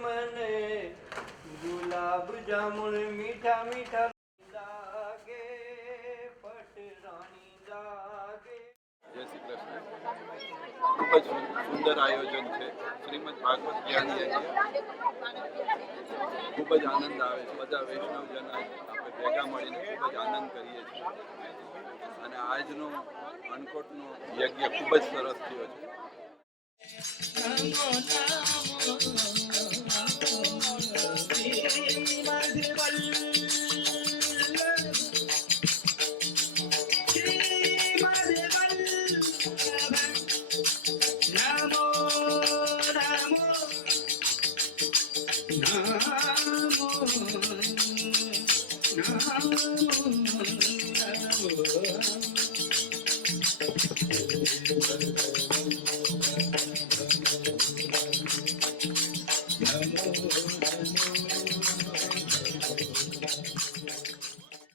મને ગુલાબ જામુન મીઠા મીઠા લાગે, પટરાણી લાગે. જય શ્રી કૃષ્ણ. ખૂબ જ સુંદર આયોજન છે. શ્રીમદ ભાગવત જ્ઞાન યજ્ઞ. ખૂબ જ આનંદ આવે છે. બધા વૈષ્ણવજન આપણે ભેગા મળીને ખૂબ જ આનંદ કરીએ છીએ. અને આજનો અન્નકોટનો યજ્ઞ ખૂબ જ સરસ થયો છે. Namo